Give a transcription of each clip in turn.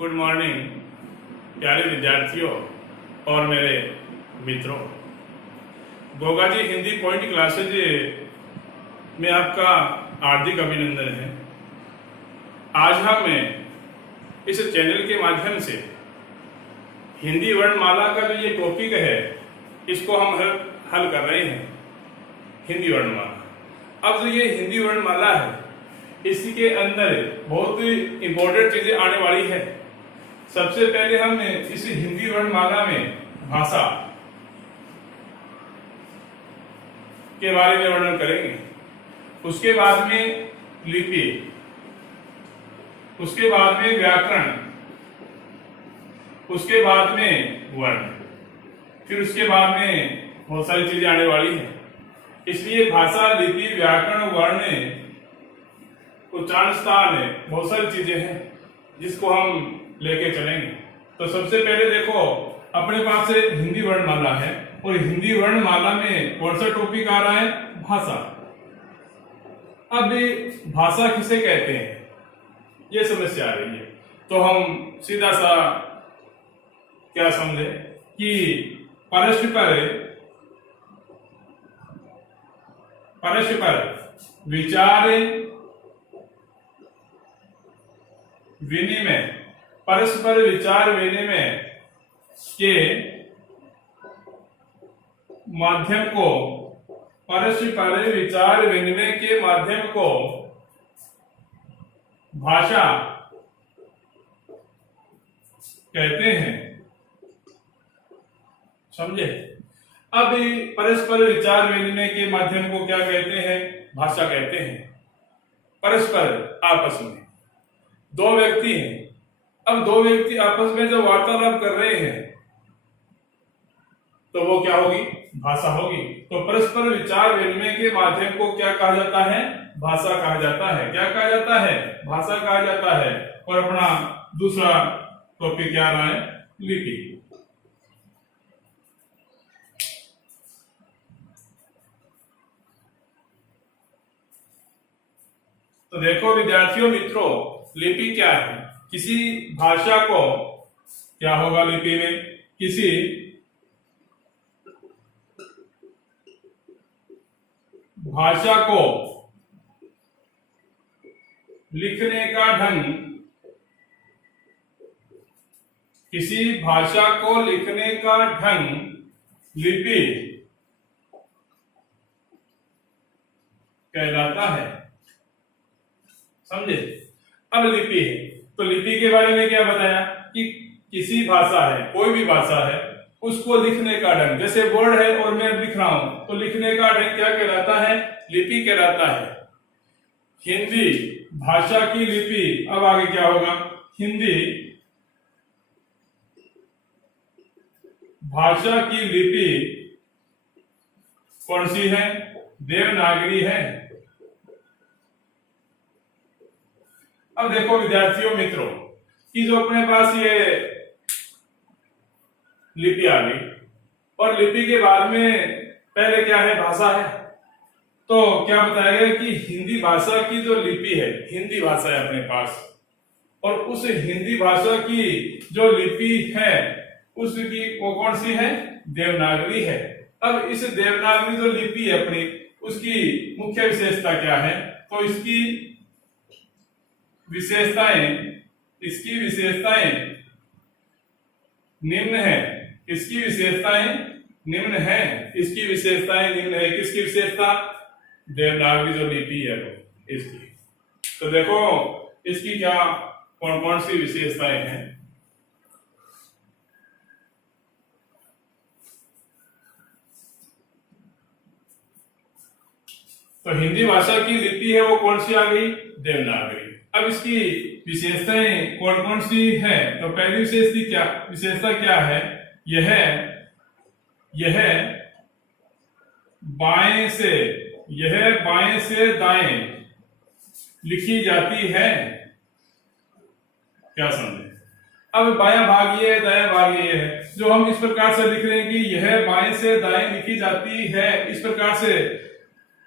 Good morning प्यारे विद्यार्थियों और मेरे मित्रों। गोगा जी हिंदी पॉइंट क्लासेज में आपका हार्दिक अभिनंदन है। आज हम इस चैनल के माध्यम से हिंदी वर्णमाला का जो ये टॉपिक है इसको हम हल कर रहे हैं। हिंदी वर्णमाला, अब जो ये हिंदी वर्णमाला है इसी के अंदर बहुत इंपॉर्टेंट चीजें आने वाली है। सबसे पहले हम इस हिंदी वर्णमाला में भाषा के बारे में वर्णन करेंगे, उसके बाद में लिपि, उसके बाद में व्याकरण, उसके बाद में वर्ण, फिर उसके बाद में बहुत सारी चीजें आने वाली हैं। इसलिए भाषा, लिपि, व्याकरण, वर्ण, उच्चारण, स्थान बहुत सारी चीजें हैं जिसको हम लेके चलेंगे। तो सबसे पहले देखो अपने पास से हिंदी वर्णमाला है और हिंदी वर्णमाला में कौन सा टॉपिक आ रहा है? भाषा। अब भाषा किसे कहते हैं ये समस्या आ रही है, तो हम सीधा सा क्या समझे कि परस्पर विचार विनिमय, परस्पर विचार विनिमय के माध्यम को, परस्पर विचार विनिमय के माध्यम को भाषा कहते हैं। समझे? अब परस्पर विचार विनिमय के माध्यम को क्या कहते हैं? भाषा कहते हैं। परस्पर आपस में दो व्यक्ति हैं, अब दो व्यक्ति आपस में जो वार्तालाप कर रहे हैं तो वो क्या होगी? भाषा होगी। तो परस्पर विचार विनिमय के माध्यम को क्या कहा जाता है? भाषा कहा जाता है। क्या कहा जाता है? भाषा कहा जाता है। और अपना दूसरा टॉपिक क्या रहा है? लिपि। तो देखो विद्यार्थियों मित्रों, लिपि क्या है? किसी भाषा को क्या होगा लिपि में? किसी भाषा को लिखने का ढंग, किसी भाषा को लिखने का ढंग लिपि कहलाता है। समझे? अब लिपि है तो लिपि के बारे में क्या बताया कि किसी भाषा है, कोई भी भाषा है, उसको लिखने का ढंग, जैसे वर्ड है और मैं लिख रहा हूं तो लिखने का ढंग क्या कहलाता है? लिपि कहलाता है। हिंदी भाषा की लिपि, अब आगे क्या होगा? हिंदी भाषा की लिपि कौन सी है? देवनागरी है। अब देखो विद्यार्थियों मित्रों कि जो अपने पास ये लिपि आ गई और लिपि के बाद में पहले क्या है? भाषा है। तो क्या बताया गया कि हिंदी भाषा की जो लिपि है, हिंदी भाषा है अपने पास, और उस हिंदी भाषा की जो लिपि है उसकी वो कौन सी है? देवनागरी है। अब इस देवनागरी जो लिपि है अपनी, उसकी मुख्य विशेषता क्या है? तो इसकी विशेषताएं निम्न है। इसकी विशेषताएं निम्न है। इसकी विशेषताएं निम्न है। किसकी विशेषता? देवनागरी जो लिपि है इसकी। तो देखो इसकी क्या कौन कौन सी विशेषताएं हैं? तो हिंदी भाषा की लिपि है वो कौन सी आ गई? देवनागरी। अब इसकी विशेषताएं कौन कौन सी है? तो पहली विशेषता क्या है? यह बाएं से दाएं लिखी जाती है। क्या समझे? अब बायां भाग ये है, दायां भाग ये है। जो हम इस प्रकार से लिख रहे हैं कि यह बाएं से दाएं लिखी जाती है, इस प्रकार से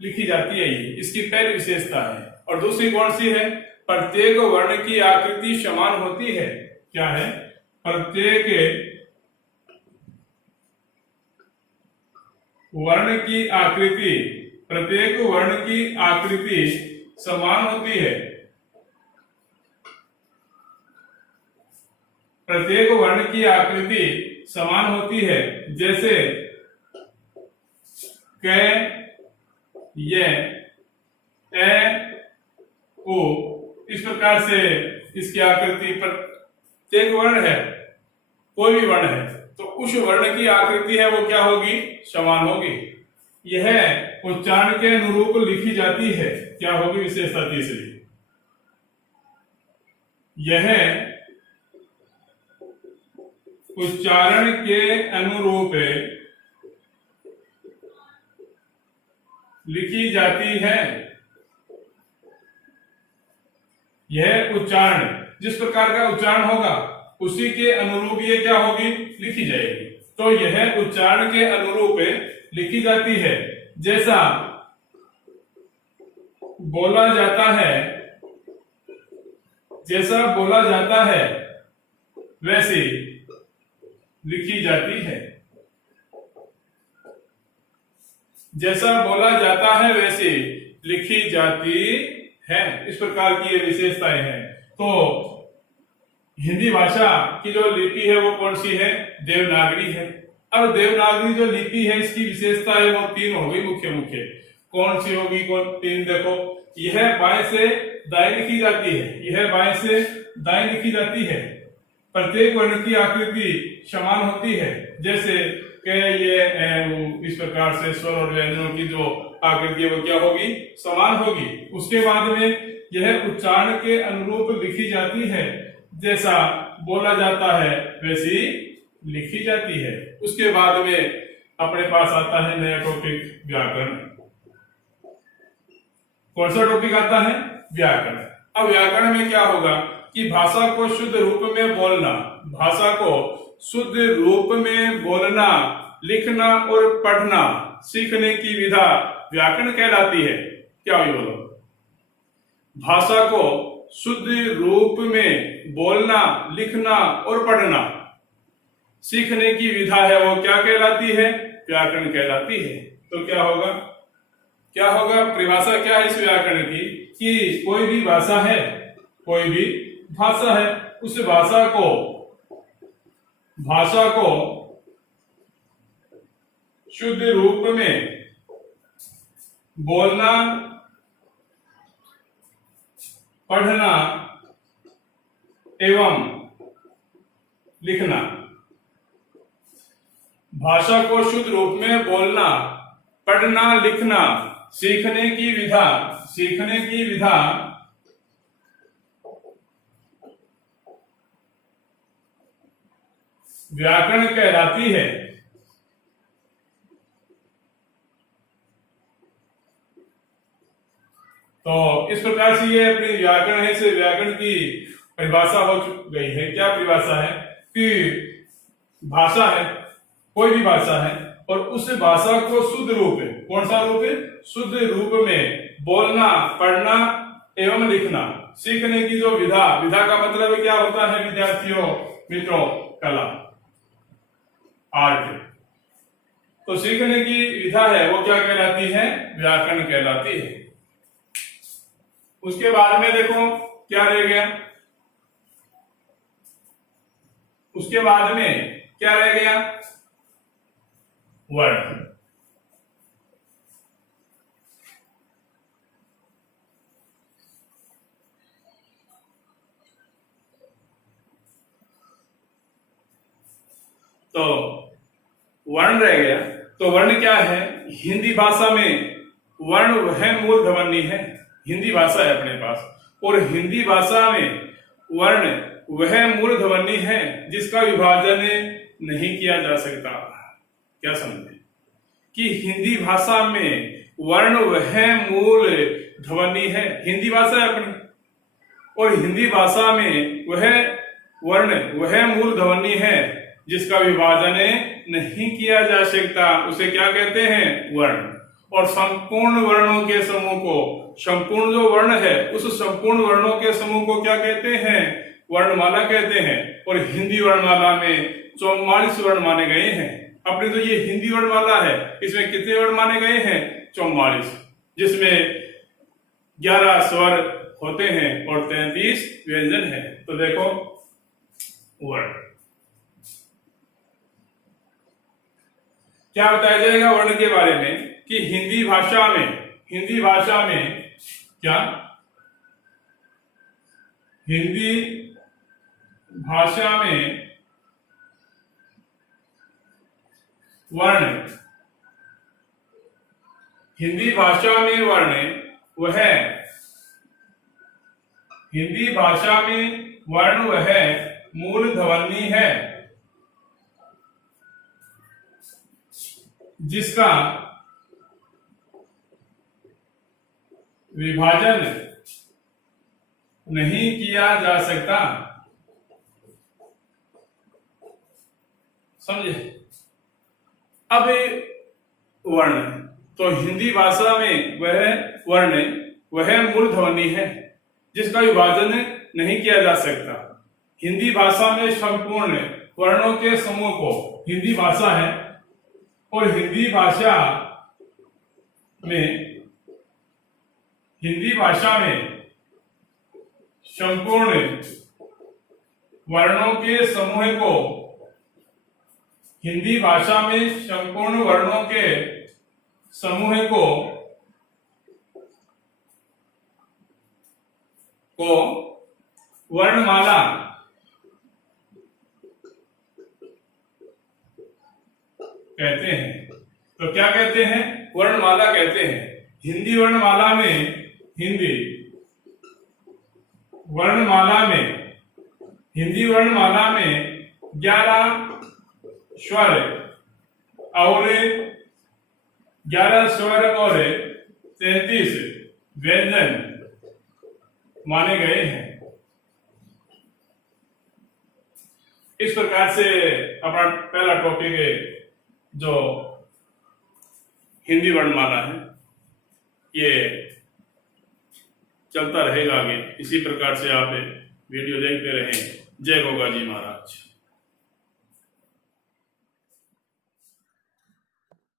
लिखी जाती है, ये इसकी पहली विशेषता है। और दूसरी कौन सी है? प्रत्येक वर्ण की आकृति समान होती है। क्या है? प्रत्येक वर्ण की आकृति समान होती है। प्रत्येक वर्ण की आकृति समान होती है, जैसे क, य, ए, ओ। इस प्रकार से इसकी आकृति प्रत्येक वर्ण है, कोई भी वर्ण है तो उस वर्ण की आकृति है वो क्या होगी? समान होगी। यह उच्चारण के अनुरूप लिखी जाती है। क्या होगी विशेषता तीसरी? यह उच्चारण के अनुरूप लिखी जाती है। यह उच्चारण, जिस प्रकार का उच्चारण होगा उसी के अनुरूप ये क्या होगी? लिखी जाएगी। तो यह उच्चारण के अनुरूप लिखी जाती है। जैसा बोला जाता है वैसी लिखी जाती है। जैसा बोला जाता है वैसे लिखी जाती है। इस प्रकार की ये विशेषताएं हैं। तो हिंदी भाषा की जो लिपि है वो कौन सी है? देवनागरी है। अब देवनागरी जो लिपि है इसकी विशेषता है वो तीन होगी मुख्य। कौन सी होगी? कौन तीन? देखो, यह बाएं से दाएं लिखी जाती है। यह बाएं से दाएं लिखी जाती है। प्रत्येक वर्ण की आकृति समान होती है, जैसे के, ये, इस प्रकार से स्वर और व्यंजनों की जो आकृति है वो क्या होगी? समान होगी। उसके बाद में यह उच्चारण के अनुरूप लिखी जाती है। जैसा बोला जाता है वैसी लिखी जाती है। उसके बाद में अपने पास आता है नया टॉपिक व्याकरण। कौन सा टॉपिक आता है? व्याकरण। अब व्याकरण में क्या होगा कि भाषा को शुद्ध रूप में बोलना, भाषा को शुद्ध रूप में बोलना, लिखना और पढ़ना सीखने की विधा व्याकरण कहलाती है। क्या हुई बोलो? भाषा को शुद्ध रूप में बोलना, लिखना और पढ़ना सीखने की विधा है वो क्या कहलाती है? व्याकरण कहलाती है। तो क्या होगा? परिभाषा क्या है इस व्याकरण की? कि कोई भी भाषा है, उस भाषा को शुद्ध रूप में बोलना, पढ़ना एवं लिखना। भाषा को शुद्ध रूप में बोलना, पढ़ना, लिखना सीखने की विधा व्याकरण कहलाती है। तो इस प्रकार से ये अपनी व्याकरण है, से व्याकरण की परिभाषा हो गई है। क्या परिभाषा है? कि भाषा है, कोई भी भाषा है और उस भाषा को शुद्ध रूप में, कौन सा रूप है? शुद्ध रूप में बोलना, पढ़ना एवं लिखना सीखने की जो विधा का मतलब क्या होता है विद्यार्थियों, मित्रों? कला, आर्ट। तो सीखने की विधा है वो क्या कहलाती है? व्याकरण कहलाती है। उसके बाद में देखो क्या रह गया? उसके बाद में क्या रह गया? वर्ण। तो वर्ण रह गया। तो वर्ण क्या है? हिंदी भाषा में वर्ण वह मूल ध्वनि है। हिंदी भाषा है अपने पास, और हिंदी भाषा में वर्ण वह मूल ध्वनि है जिसका विभाजन नहीं किया जा सकता। क्या समझे? कि हिंदी भाषा में वर्ण वह मूल ध्वनि है, हिंदी भाषा है अपनी, और हिंदी भाषा में वह वर्ण वह मूल ध्वनि है जिसका विभाजन नहीं किया जा सकता। उसे क्या कहते हैं? वर्ण। और संपूर्ण वर्णों के समूह को, संपूर्ण जो वर्ण है उस संपूर्ण वर्णों के समूह को क्या कहते हैं? वर्णमाला कहते हैं और हिंदी वर्णमाला में 44 वर्ण माने गए हैं। अपने तो ये हिंदी वर्णमाला है, इसमें कितने वर्ण माने गए हैं? 44, जिसमें 11 स्वर होते हैं और 33 व्यंजन है। तो देखो वर्ण क्या बताया जाएगा वर्ण के बारे में कि हिंदी भाषा में क्या, हिंदी भाषा में वर्ण, हिंदी भाषा में वर्ण वह, हिंदी भाषा में वर्ण वह मूल ध्वनि है जिसका विभाजन नहीं किया जा सकता। समझे? अब वर्ण, तो हिंदी भाषा में वह वर्ण वह मूल ध्वनि है जिसका विभाजन नहीं किया जा सकता। हिंदी भाषा में संपूर्ण वर्णों के समूह को, हिंदी भाषा है और हिंदी भाषा में संपूर्ण वर्णों के समूह को, हिंदी भाषा में संपूर्ण वर्णों के समूह को वर्णमाला कहते हैं। तो क्या कहते हैं? वर्णमाला कहते हैं। हिंदी वर्णमाला में, हिंदी वर्णमाला में 11 स्वर और 33 व्यंजन माने गए हैं। इस प्रकार से अपना पहला टॉपिक है जो हिंदी वर्णमाला है, ये चलता रहेगा आगे। इसी प्रकार से आप वीडियो देखते रहें। जय गोगा जी महाराज।